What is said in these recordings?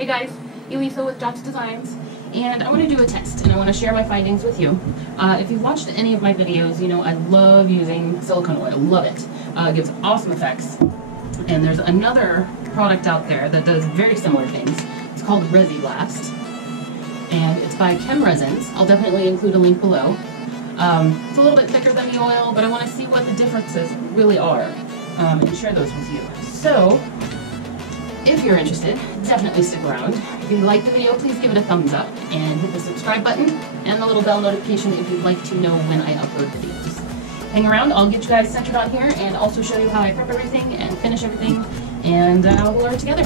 Hey guys, Elisa with Jots Designs, and I want to do a test and I want to share my findings with you. If you've watched any of my videos, you know I love using silicone oil, love it. It gives awesome effects. And there's another product out there that does very similar things. It's called Resi-blast, and it's by Chem Resins. I'll definitely include a link below. It's a little bit thicker than the oil, but I want to see what the differences really are and share those with you. So, if you're interested, definitely stick around. If you like the video, please give it a thumbs up and hit the subscribe button and the little bell notification if you'd like to know when I upload videos. Hang around, I'll get you guys centered on here and also show you how I prep everything and finish everything, and we'll learn together.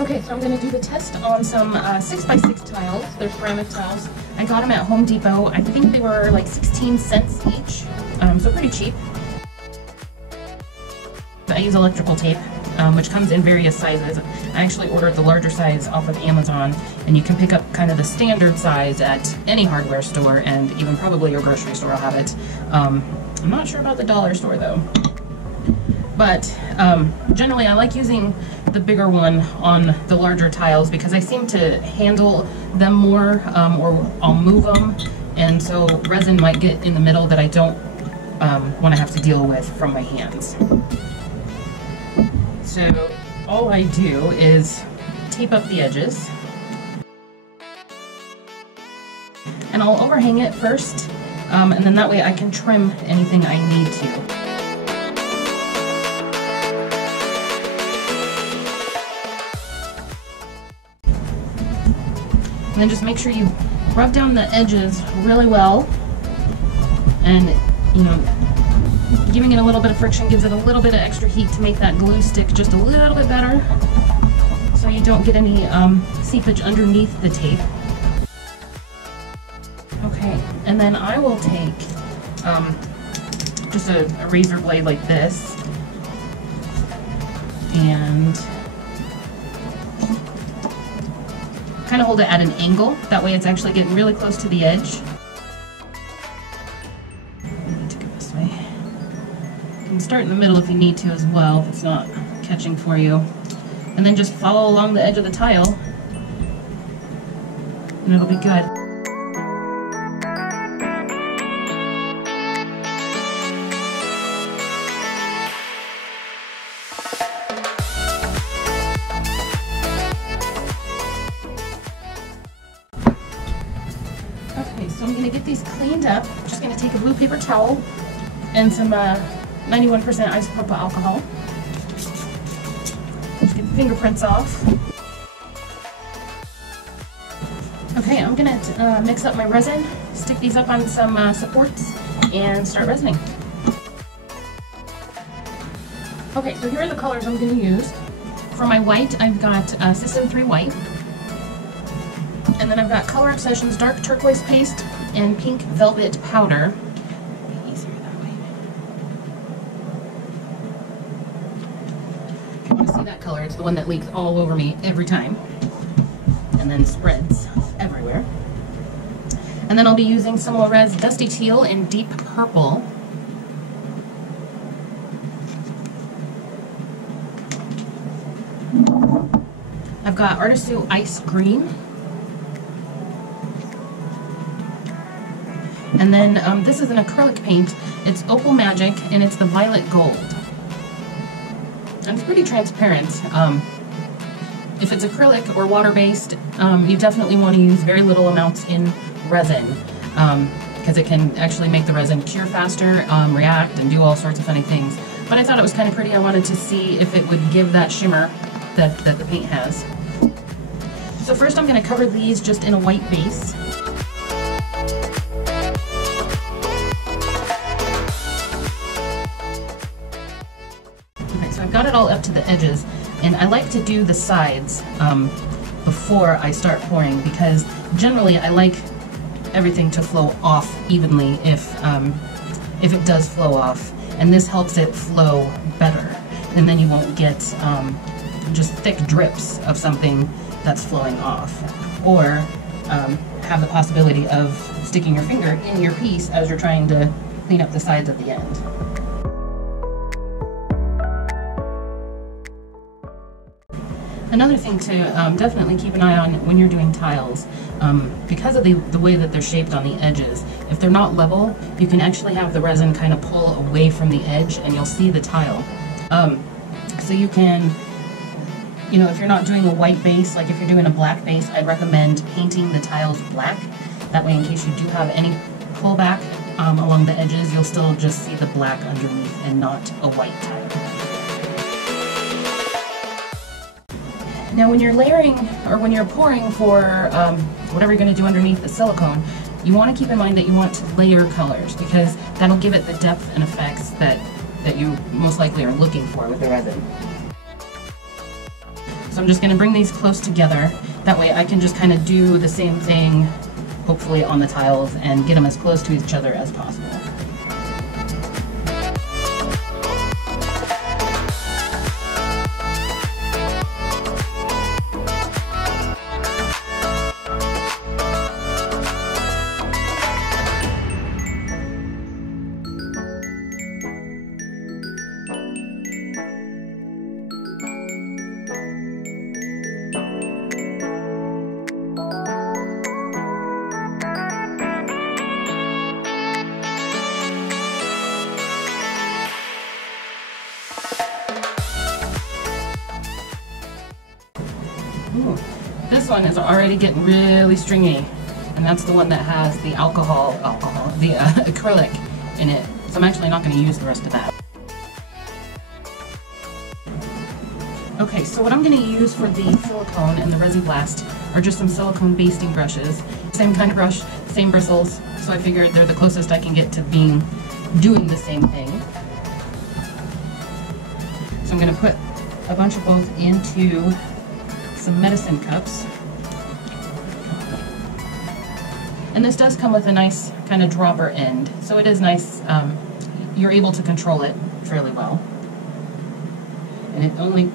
Okay, so I'm going to do the test on some 6x6 tiles. They're ceramic tiles. I got them at Home Depot. I think they were like 16 cents each, so pretty cheap. I use electrical tape, which comes in various sizes. I actually ordered the larger size off of Amazon, and you can pick up kind of the standard size at any hardware store, and even probably your grocery store will have it. I'm not sure about the dollar store though. But generally I like using the bigger one on the larger tiles because I seem to handle them more, or I'll move them, and so resin might get in the middle that I don't want to have to deal with from my hands. So all I do is tape up the edges, and I'll overhang it first, and then that way I can trim anything I need to. And then just make sure you rub down the edges really well, and giving it a little bit of friction gives it a little bit of extra heat to make that glue stick just a little bit better, so you don't get any seepage underneath the tape. Okay, and then I will take just a razor blade like this and kind of hold it at an angle. That way it's actually getting really close to the edge. I need to go this way. You can start in the middle if you need to as well, if it's not catching for you. And then just follow along the edge of the tile, and it'll be good. Okay, so I'm going to get these cleaned up. I'm just going to take a blue paper towel and some 91% isopropyl alcohol. Just get the fingerprints off. Okay, I'm going to mix up my resin, stick these up on some supports, and start resining. Okay, so here are the colors I'm going to use. For my white, I've got System 3 white. And then I've got Color Obsession's dark turquoise paste and pink velvet powder. Be easier that way. If you want to see that color, it's the one that leaks all over me every time and then spreads everywhere. And then I'll be using Similar Res Dusty Teal and Deep Purple. I've got Artisu Ice Green. And then this is an acrylic paint. It's Opal Magic, and it's the Violet Gold. And it's pretty transparent. If it's acrylic or water-based, you definitely want to use very little amounts in resin, because it can actually make the resin cure faster, react, and do all sorts of funny things. But I thought it was kind of pretty. I wanted to see if it would give that shimmer that the paint has. So first I'm going to cover these just in a white base. I've got it all up to the edges, and I like to do the sides before I start pouring, because generally I like everything to flow off evenly if it does flow off, and this helps it flow better, and then you won't get just thick drips of something that's flowing off, or have the possibility of sticking your finger in your piece as you're trying to clean up the sides at the end. Another thing to definitely keep an eye on when you're doing tiles, because of the way that they're shaped on the edges, if they're not level, you can actually have the resin kind of pull away from the edge and you'll see the tile. So you can, you know, if you're not doing a white base, like if you're doing a black base, I'd recommend painting the tiles black. That way, in case you do have any pullback along the edges, you'll still just see the black underneath and not a white tile. Now when you're layering, or when you're pouring for whatever you're going to do underneath the silicone, you want to keep in mind that you want to layer colors, because that'll give it the depth and effects that you most likely are looking for with the resin. So I'm just going to bring these close together. That way I can just kind of do the same thing, hopefully on the tiles, and get them as close to each other as possible. Ooh, this one is already getting really stringy, and that's the one that has the the acrylic in it. So I'm actually not going to use the rest of that. Okay, so what I'm going to use for the silicone and the Resi-blast are just some silicone basting brushes. Same kind of brush, same bristles, so I figured they're the closest I can get to doing the same thing. So I'm going to put a bunch of both into some medicine cups. And this does come with a nice kind of dropper end, so it is nice. You're able to control it fairly well. And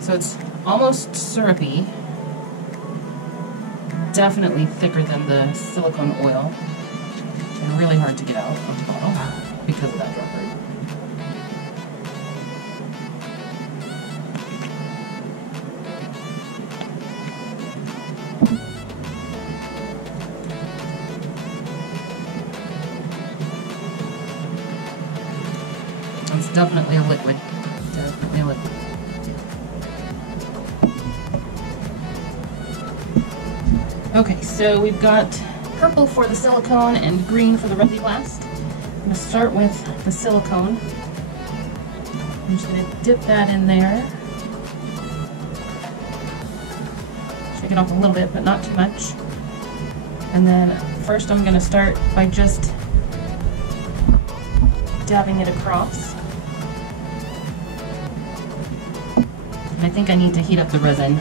so it's almost syrupy, definitely thicker than the silicone oil, and really hard to get out of the bottle because of that dropper. It's definitely a liquid. Definitely a liquid. Okay, so we've got purple for the silicone and green for the Resi-blast. I'm going to start with the silicone. I'm just going to dip that in there. Shake it off a little bit, but not too much. And then first I'm going to start by just dabbing it across. And I think I need to heat up the resin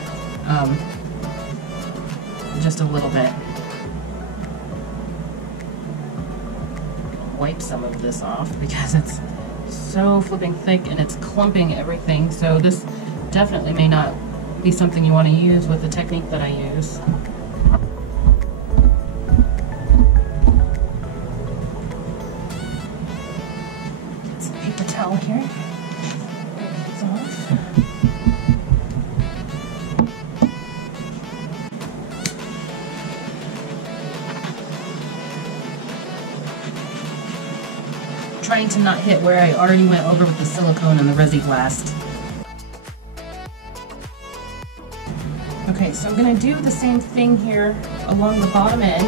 just a little bit. Wipe some of this off because it's so flipping thick and it's clumping everything. So this definitely may not be something you want to use with the technique that I use. Get some paper towel here. Wipe these off. Trying to not hit where I already went over with the silicone and the Resi-blast. Okay, so I'm going to do the same thing here along the bottom end.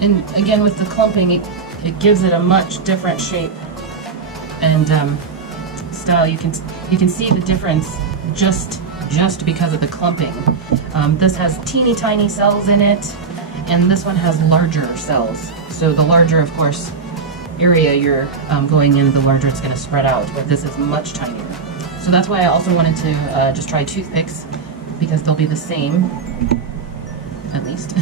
And again, with the clumping, it gives it a much different shape and style. You can see the difference just because of the clumping. This has teeny tiny cells in it, and this one has larger cells. So the larger, of course, area you're going in, the larger it's going to spread out, but this is much tinier. So that's why I also wanted to just try toothpicks, because they'll be the same, at least.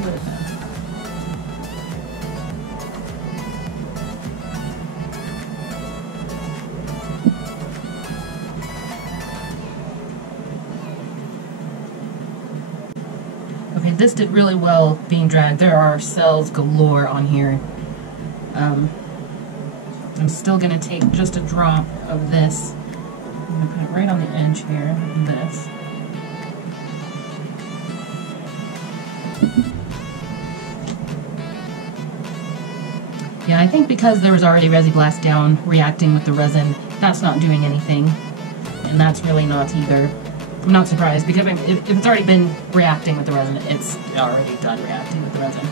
see what it does. Okay, this did really well being dragged. There are cells galore on here. I'm still going to take just a drop of this. I'm going to put it right on the edge here of this. Yeah, I think because there was already Resi-blast down reacting with the resin, that's not doing anything. And that's really not either. I'm not surprised, because if it's already been reacting with the resin, it's already done reacting with the resin.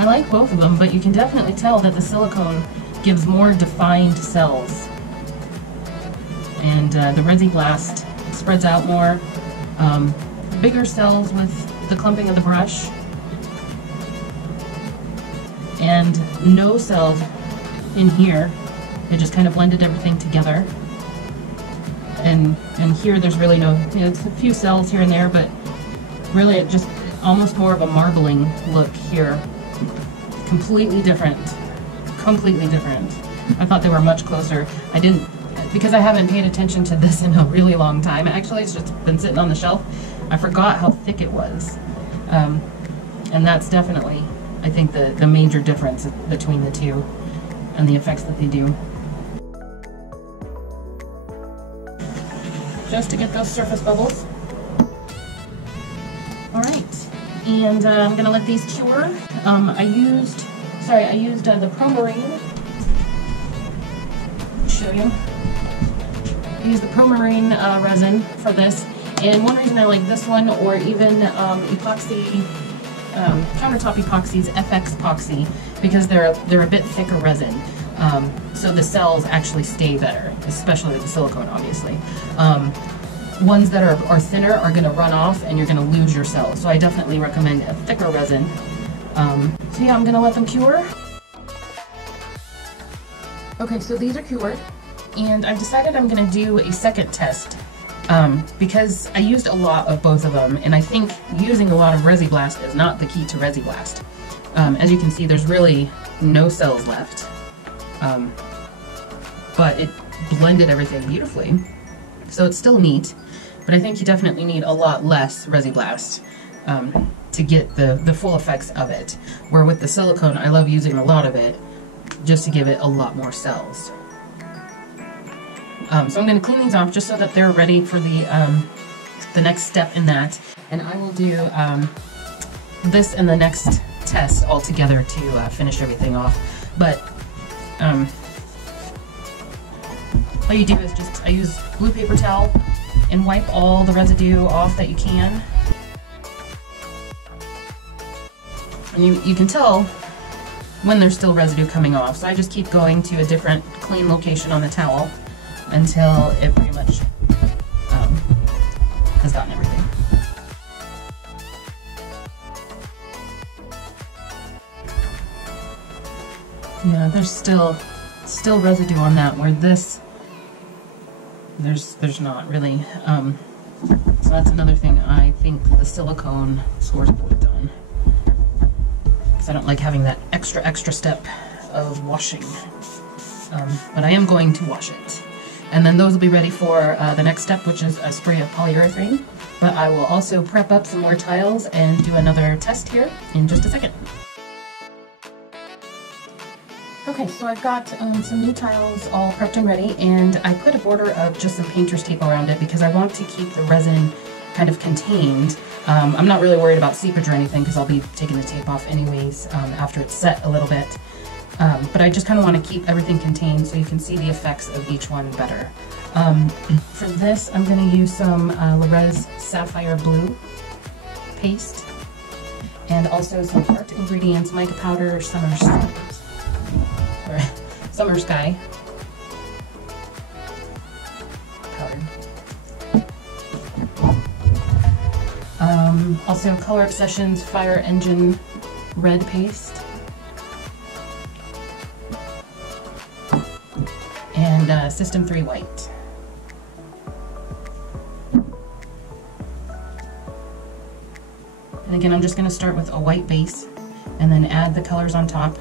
I like both of them, but you can definitely tell that the silicone gives more defined cells. And the Resi-blast spreads out more, bigger cells with the clumping of the brush, and no cells in here. It just kind of blended everything together. And here there's really no, you know, it's a few cells here and there, but really it just almost more of a marbling look here. Completely different. Completely different. I thought they were much closer. I didn't, because I haven't paid attention to this in a really long time. Actually, it's just been sitting on the shelf. I forgot how thick it was. And that's definitely, I think, the major difference between the two and the effects that they do. Just to get those surface bubbles. All right, and I'm gonna let these cure. I used the ProMarine. Show you. I used the ProMarine resin for this, and one reason I like this one, or even Epoxy countertop epoxies, FX Epoxy, because they're a bit thicker resin. So the cells actually stay better, especially with the silicone, obviously. Ones that are thinner are going to run off and you're going to lose your cells. So I definitely recommend a thicker resin. So yeah, I'm going to let them cure. Okay, so these are cured, and I've decided I'm going to do a second test because I used a lot of both of them, and I think using a lot of Resi-blast is not the key to Resi-blast. As you can see, there's really no cells left. But it blended everything beautifully. So it's still neat, but I think you definitely need a lot less Resi-blast to get the full effects of it. Where with the silicone, I love using a lot of it just to give it a lot more cells. So I'm going to clean these off just so that they're ready for the next step in that. And I will do this and the next test all together to finish everything off. But all you do is just, I use blue paper towel and wipe all the residue off that you can. And you can tell when there's still residue coming off. So I just keep going to a different clean location on the towel until it pretty much has gotten everything. Yeah, there's still residue on that, where this there's not really. So that's another thing I think the silicone scores a point on, because I don't like having that extra step of washing. But I am going to wash it, and then those will be ready for the next step, which is a spray of polyurethane. But I will also prep up some more tiles and do another test here in just a second. Okay, so I've got some new tiles all prepped and ready, and I put a border of just some painter's tape around it because I want to keep the resin kind of contained. I'm not really worried about seepage or anything because I'll be taking the tape off anyways after it's set a little bit. But I just kind of want to keep everything contained so you can see the effects of each one better. For this, I'm going to use some Res Sapphire Blue paste, and also some Art Ingredients mica powder, Summer Sky powder. Also Color Obsessions Fire Engine red paste, and System 3 white. And again, I'm just going to start with a white base and then add the colors on top.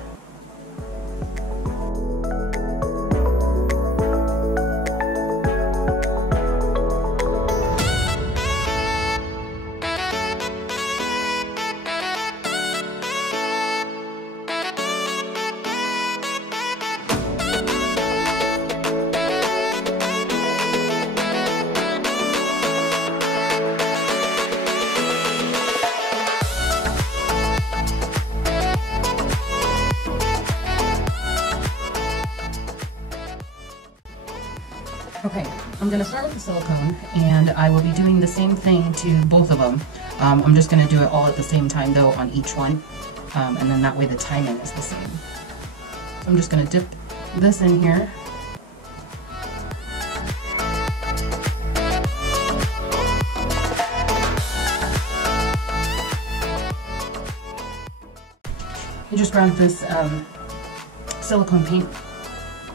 Okay, I'm going to start with the silicone, and I will be doing the same thing to both of them. I'm just going to do it all at the same time though on each one, and then that way the timing is the same. So I'm just going to dip this in here. You just grab this silicone paint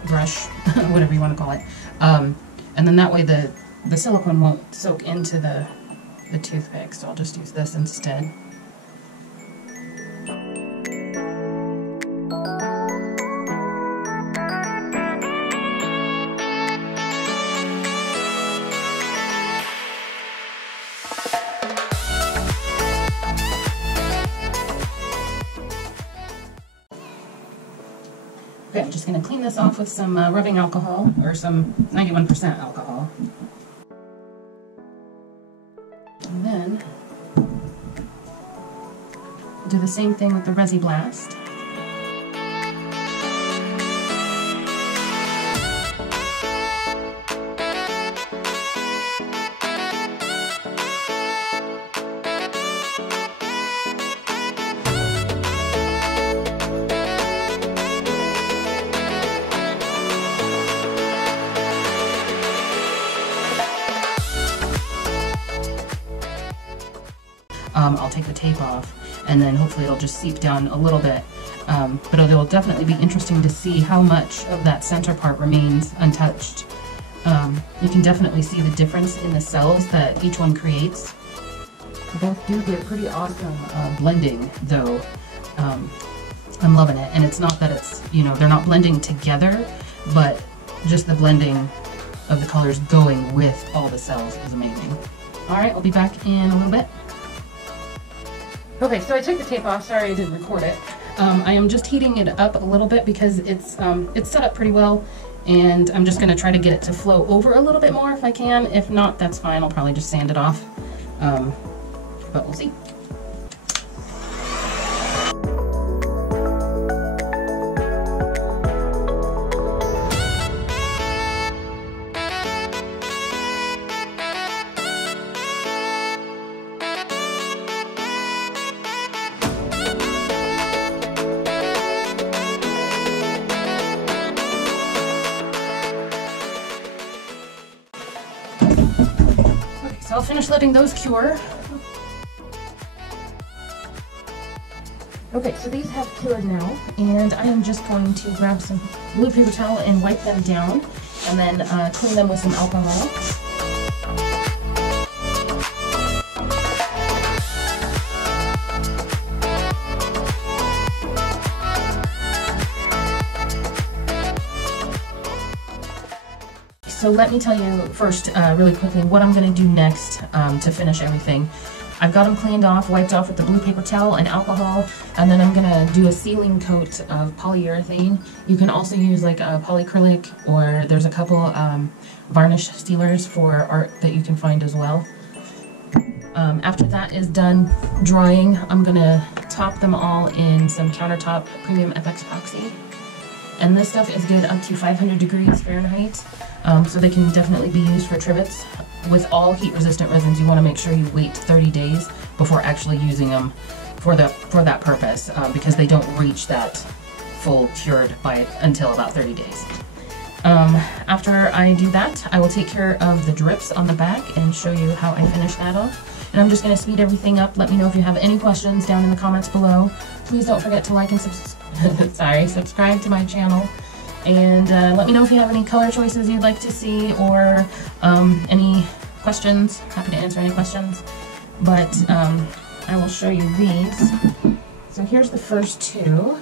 brush, whatever you want to call it, and then that way the silicone won't soak into the toothpick, so I'll just use this instead. Okay, I'm just going to clean this off with some rubbing alcohol, or some 91% alcohol. And then do the same thing with the Resi-blast. I'll take the tape off, and then hopefully it'll just seep down a little bit, but it'll definitely be interesting to see how much of that center part remains untouched. You can definitely see the difference in the cells that each one creates. Both do get pretty awesome blending though. I'm loving it, and it's not that it's, you know, they're not blending together, but just the blending of the colors going with all the cells is amazing. Alright, I'll be back in a little bit. Okay, so I took the tape off. Sorry I didn't record it. I am just heating it up a little bit because it's set up pretty well, and I'm just going to try to get it to flow over a little bit more if I can. If not, that's fine. I'll probably just sand it off, but we'll see. So I'll finish letting those cure. Okay, so these have cured now, and I am just going to grab some blue paper towel and wipe them down, and then clean them with some alcohol. So let me tell you first, really quickly, what I'm going to do next to finish everything. I've got them cleaned off, wiped off with the blue paper towel and alcohol, and then I'm going to do a sealing coat of polyurethane. You can also use like a polyacrylic, or there's a couple varnish sealers for art that you can find as well. After that is done drying, I'm going to top them all in some countertop premium Epoxy. And this stuff is good up to 500 degrees Fahrenheit, so they can definitely be used for trivets. With all heat-resistant resins, you want to make sure you wait 30 days before actually using them for that purpose, because they don't reach that full cured by until about 30 days. After I do that, I will take care of the drips on the back and show you how I finish that off. And I'm just going to speed everything up. Let me know if you have any questions down in the comments below. Please don't forget to like and subscribe to my channel. And let me know if you have any color choices you'd like to see, or any questions. Happy to answer any questions. But I will show you these. So here's the first two.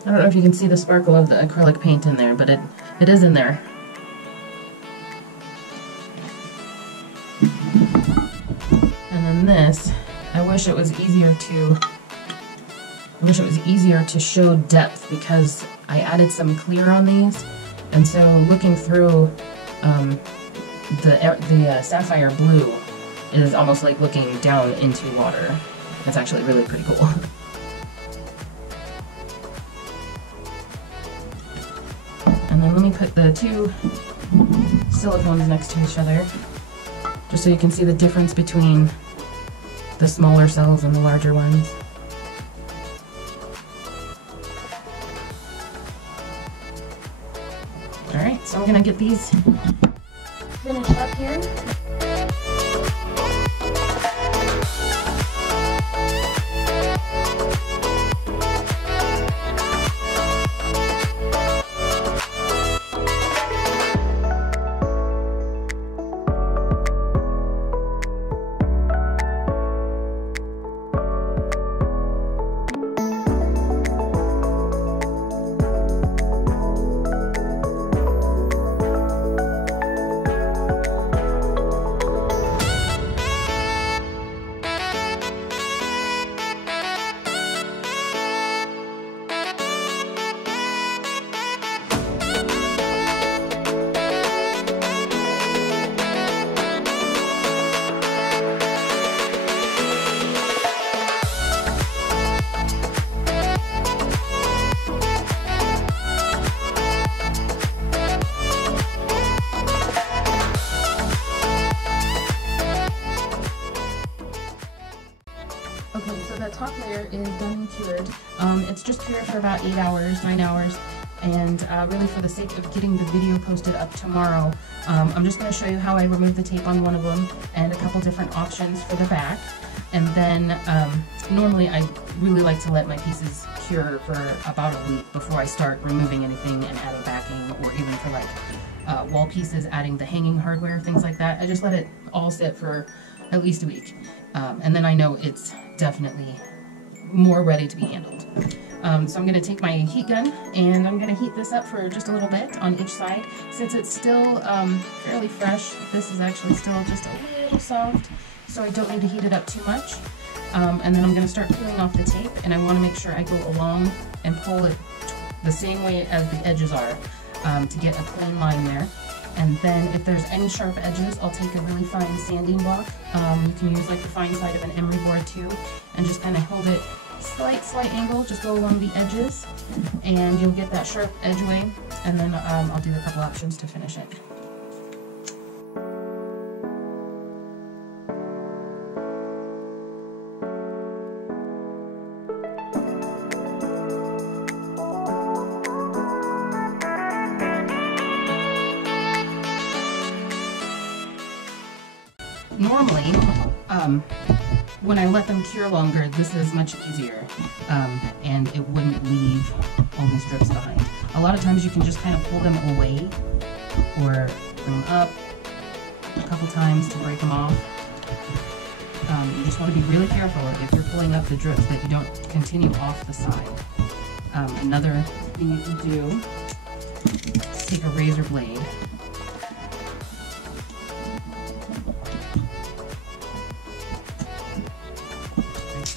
I don't know if you can see the sparkle of the acrylic paint in there, but it is in there. And then this, I wish it was easier to show depth, because I added some clear on these, and so looking through the sapphire blue is almost like looking down into water. It's actually really pretty cool. And then let me put the two silicones next to each other, just so you can see the difference between the smaller cells and the larger ones. Alright, so I'm going to get these finished up here. Okay, so that top layer is done and cured. It's just cured for about 8 hours, 9 hours, and really for the sake of getting the video posted up tomorrow, I'm just going to show you how I remove the tape on one of them and a couple different options for the back. And then normally I really like to let my pieces cure for about a week before I start removing anything and adding backing, or even for like wall pieces, adding the hanging hardware, things like that. I just let it all sit for at least a week. And then I know it's definitely more ready to be handled. So I'm going to take my heat gun and I'm going to heat this up for just a little bit on each side. Since it's still fairly fresh, this is actually still just a little soft, so I don't need to heat it up too much. And then I'm going to start peeling off the tape, and I want to make sure I go along and pull it the same way as the edges are to get a clean line there. And then if there's any sharp edges, I'll take a really fine sanding block. You can use like the fine side of an emery board too, and just kind of hold it slight angle, just go along the edges, and you'll get that sharp edge way. And then I'll do a couple options to finish it. Normally, when I let them cure longer, this is much easier, and it wouldn't leave all these drips behind. A lot of times you can just kind of pull them away, or bring them up a couple times to break them off. You just want to be really careful if you're pulling up the drips that you don't continue off the side. Another thing you can do is take a razor blade.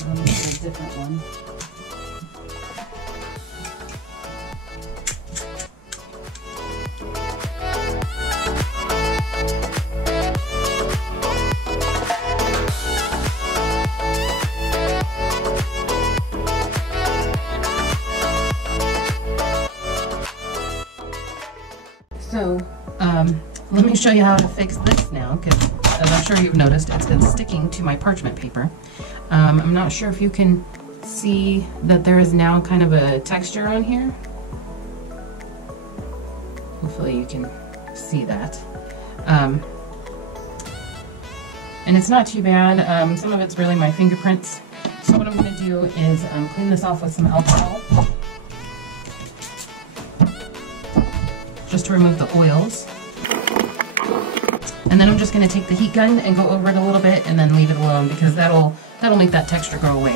Let me get a different one. So, let me show you how to fix this now, because as I'm sure you've noticed, it's been sticking to my parchment paper. I'm not sure if you can see that there is now kind of a texture on here. Hopefully you can see that. And it's not too bad. Some of it's really my fingerprints. So what I'm going to do is clean this off with some alcohol. just to remove the oils. And then I'm just going to take the heat gun and go over it a little bit and then leave it alone, because that'll make that texture go away.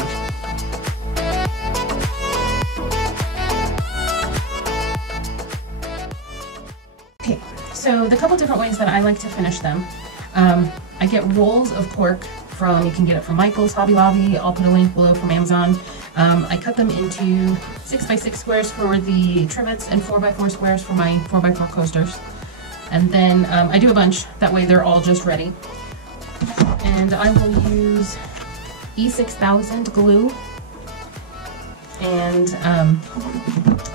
Okay, so the couple different ways that I like to finish them. I get rolls of cork from, you can get it from Michael's, Hobby Lobby, I'll put a link below, from Amazon. I cut them into 6x6 squares for the trivets and 4x4 squares for my 4x4 coasters. And then I do a bunch, that way they're all just ready. And I will use E6000 glue. And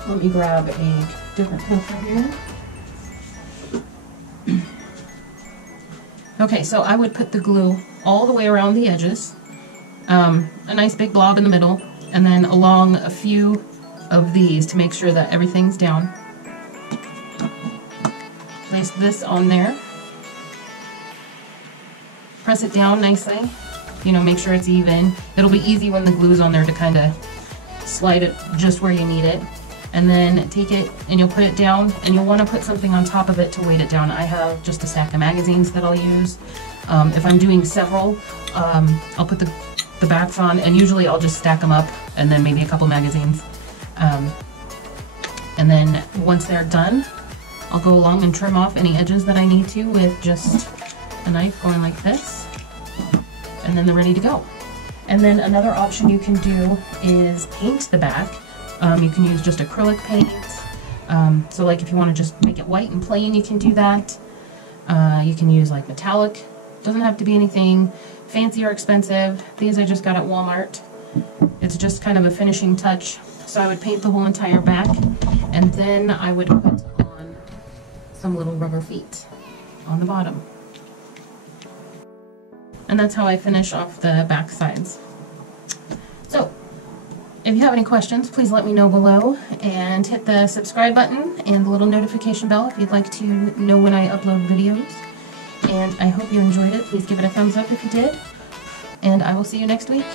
let me grab a different filter here. Okay, so I would put the glue all the way around the edges, a nice big blob in the middle, and then along a few of these to make sure that everything's down. Place this on there. Press it down nicely, you know, make sure it's even. It'll be easy when the glue's on there to kind of slide it just where you need it. And then take it and you'll put it down, and you'll want to put something on top of it to weight it down. I have just a stack of magazines that I'll use. If I'm doing several, I'll put the backs on, and usually I'll just stack them up and then maybe a couple magazines. And then once they're done, I'll go along and trim off any edges that I need to with just a knife going like this, and then they're ready to go. And then another option you can do is paint the back. You can use just acrylic paint. So like if you want to just make it white and plain, you can do that. You can use like metallic. Doesn't have to be anything fancy or expensive. These I just got at Walmart. It's just kind of a finishing touch. So I would paint the whole entire back, and then I would put on some little rubber feet on the bottom. And that's how I finish off the back sides. So if you have any questions, please let me know below, and hit the subscribe button and the little notification bell if you'd like to know when I upload videos. And I hope you enjoyed it. Please give it a thumbs up if you did, and I will see you next week.